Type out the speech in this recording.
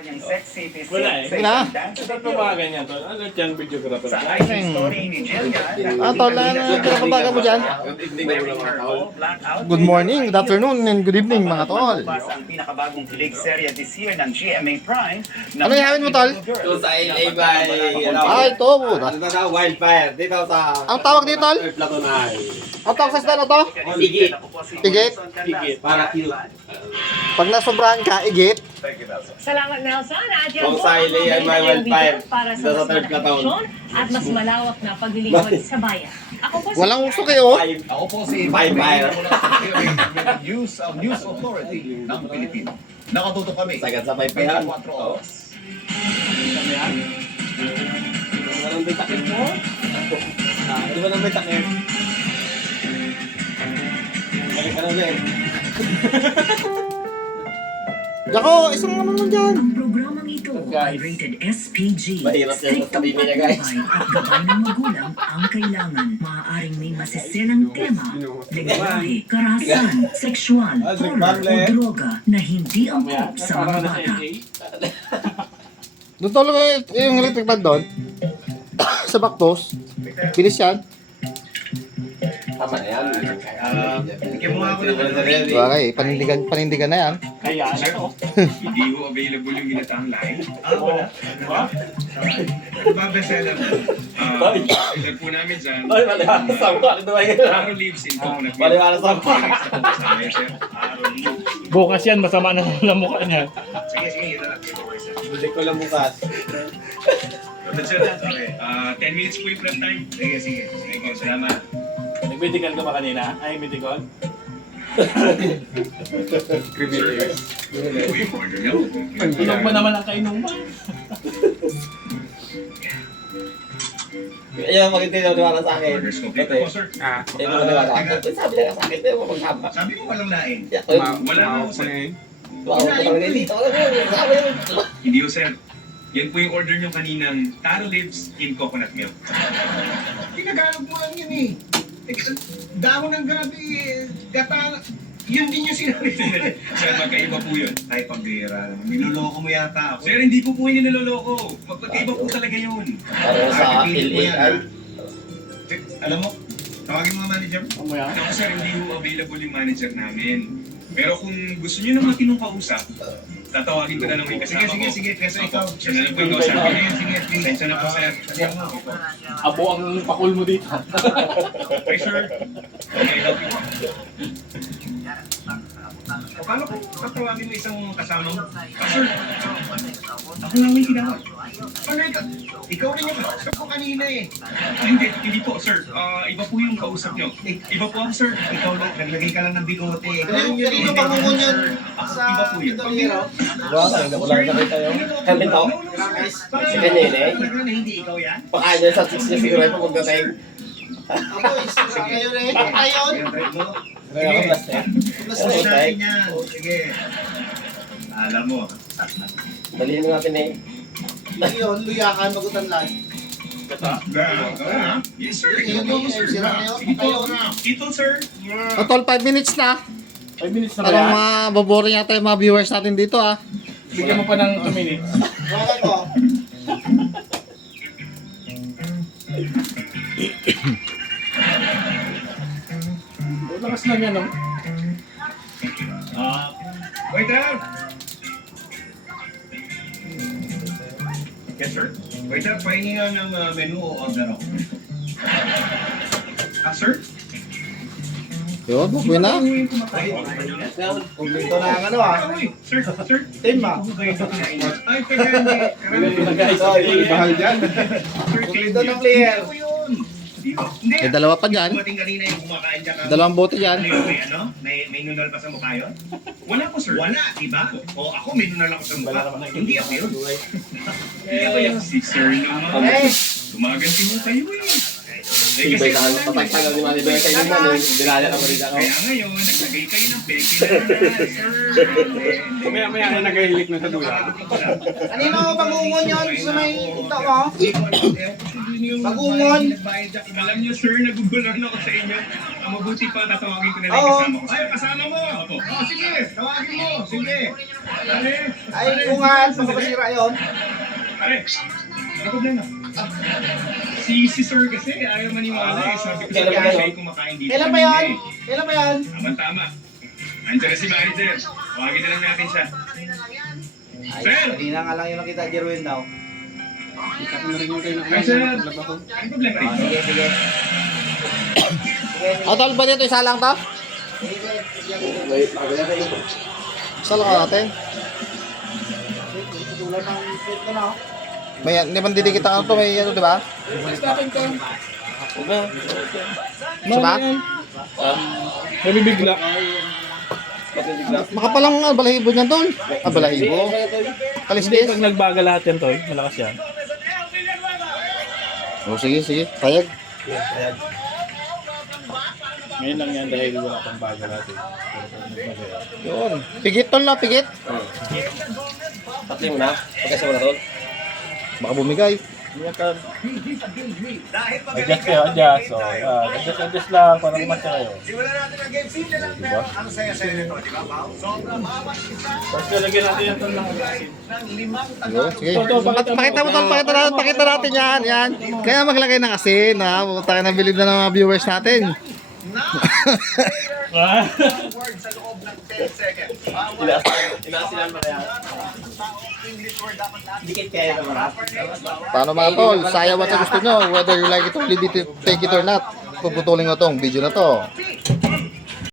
Kanyang sexy physique Wala eh. sa Wala. isang dance Ba't pa video. mga ganyan to? Ano dyan videographer Sa ka? IG story ni Jillian, Tol, ano pinapabaga mo dyan? wearing her all-black outfit. Good morning, good afternoon, and good evening mga tol. Lumabas ang pinakabagong kilig serye this year ng GMA Prime. na Ano ihawin mo, tol? Ito sa LA by, Ito, puta. ano na wildfire. Dito sa... Ang tawag dito, tol? Platonay. Ang tawag sa stand na to? Igit. Igit? Igit. Para cute. Pag nasobrahan ka, igit. Salamat, Nelson. At yan Kung po sa ang LA ay mga may wildfire. para sa Dito sa mas third platoon. malaking at mas malawak na paglilingkod sa bayan. Ako po si Walang uso kayo. Ako po si Fire. News News Authority ng Pilipino. Nakatutok kami. Sagad sa paypayan. 24 oras. Kami yan? Walang may takip mo? Di ba naman takip? Balik ka na ulit. Jako, isang naman mo dyan. Ang programang ito ay Guys. rated SPG. Mahirap yan sa Striktong sabihin niya, guys. patnubay at gabay ng magulang ang kailangan. Maaaring may masiselang tema, lenggwahe, karahasan, sexual, horror o droga na hindi angkop sa mga Parang na sa bata. LA. Doon tol, yung electric fan doon. Sa backpost. Bilis yan. Tama na yan. Bigyan mo nga ako ng Bagay, panindigan na yan. Kaya ano to? Hindi ho available yung ginataang line. wala. Diba? Ano ba bestseller? Order po namin dyan. Ay, maliwanag sa mukha. Ito ba yun? Arrow leaves in coconut milk. Maliwanag sa mukha. Arrow leaves. Bukas yan, masama na ng mukha niya. Sige, sige. Hindi ko lang bukas. Okay. 10 minutes po yung prep time. Sige, sige. Sige po, salamat. Nag-medical ka ba kanina? Ay, medical? Ano po yung order niyo? Inom mo naman ang kainuman. Ayaw magintindi na sa akin. Orders complete po, sir. Ayaw mo maniwala ako. Sabi na sa akin, ayaw mo maghamba. Sabi mo walang lain. Wala na ho, sir. Tumawa ko talaga dito. Sabi mo. Hindi ho, sir. Yan po yung order niyo kaninang taro leaves in coconut milk. Tinagalog mo lang yun eh. Dahon ng gabi, gata, yun din yung sinabi mo. Sir, magkaiba po yun. Ay, pambira. Niloloko mo yata ako. Sir, hindi po yung niloloko. Magkaiba po talaga yun. Para sa Pipilit mo yan, LA. Alam mo, tawagin mo ang manager mo. Mamaya. Ako sir, hindi ho available yung manager namin. Pero kung gusto niyo ng matinong kausap, tatawagin ko na lang may kasama Sige, ko. sige, kasi Opo, ikaw. siya na lang po yung kausapin. Sige, sige, please. Pasensya na po, sir. Sabihan mo. Abo ang pakul mo dito. Okay, sir. Okay, help you po. O, paano kung tatawagin mo isang kasama mo? Sir, ako lang may tinawag. Paano ikaw? Ikaw rin yung kausap ko kanina eh. Hindi po, sir. Iba po yung kausap niyo. Iba po ako, sir. Ikaw lang, naglagay ka lang ng bigote. Kanino ba kumunyan Iba po yun. Wow, hindi ko lang nakita yun. Kami to. Si Kanene. Hindi ikaw yan? Pakain niya sa chicks niya siguro yung pagdating. Kayo rin. Ayun. Kaya ako plastic. Sige natin yan. Sige. Alam mo. Dalihin natin eh. Yun, luyakan, magutan lang. Yes, sir. Ito po, sir. Sige po. Ito, sir. O tol, 5 minutes na. 5 minutes na ba Parang yan? maboboring yata yung mga viewers natin dito ah. Bigyan mo pa ng 2 minutes. Lakas lang yan, no? Waiter! Yes, sir. Waiter, pahingi nga ng menu o order ako. Sir? Yun, bukoy na. Kumpleto na ang ano ah. Sir, sir. Team ah. Ay, teka, hindi. Guys, Bahal dyan. Kumpleto ng player. Ako yun. Hindi po. Hindi. May dalawa pa dyan. Dumating kanina yung kumakain dyan. Dalawang bote dyan. Ano yun, may ano? May nunal pa sa mukha yun? Wala po, sir. Wala, diba? O ako may nunal ako sa mukha. Hindi ako yun. Hindi ako yung si sir naman. Gumaganti mo kayo eh. Sibay sa ano, patagtagal ni Manny Bear kayo naman, dinala ka mo rin ako. Kaya ngayon, naglagay kayo ng peke na naman, sir. Maya na nagahilik na sa dula. Kanino pagungon yun sa may TikTok mo? Pagungon? Alam niyo, sir, nagugulan ako sa inyo. Ang mabuti pa, tatawagin ko na lang Oo. kasama ko. Ay, kasama mo! Opo. Oh, sige, tawagin mo. Sige. Pare, Ay, bungan, magkakasira yun. pare, ano problema? Si sir kasi, ayaw maniwala eh. Sabi ko Kailan siya, ba yun? siya ay kumakain dito. Kailan pa yan? Kailan pa yan? Tama. Andiyan na si manager. Tawagin na lang natin siya. Sir! Kanina nga lang yung nakita, Jerwin daw. Kita ko na rin yung kayo na Ay, sir. naglab ako. Ano problema Oh, rito? sige, sige. O, tol, ba dito isa lang to? Isa lang natin. Tulad ng fit ko na. May, hindi man didikit ang to, may ano, di ba? Isa ba? Nabibigla. Makapalang balahibo niyan, tol. Ah, balahibo. Hindi, Kalistis. pag nagbaga lahat yan, Toy, malakas yan. O, sige, sige. Payag. Ngayon lang yan dahil wala pang baga natin. Yun. Pigit, tol na, pigit. Tatli mo na, pagkasa mo na tol. Baka bumigay. Adjust kayo, adjust. So, adjust lang para kumasya kayo. Simulan natin ang game. Simple lang pero ang saya-saya nito, di ba, Pao? Sobrang bawat isa Tapos nalagyan natin yung tol ng ng limang Yun, sige. Pakita mo, tol. Pakita natin yan. Yan. Kaya maglagay ng asin, ha. Puta ka na bilib na ng mga viewers natin. word sa loob ng 10 seconds. Inasilan mo na yan. English word dapat lahat. Dikit kaya naman ha. Paano mga tol? Sayaw at gusto nyo. Whether you like it or leave it, take it or not. Puputulin ko tong video na to.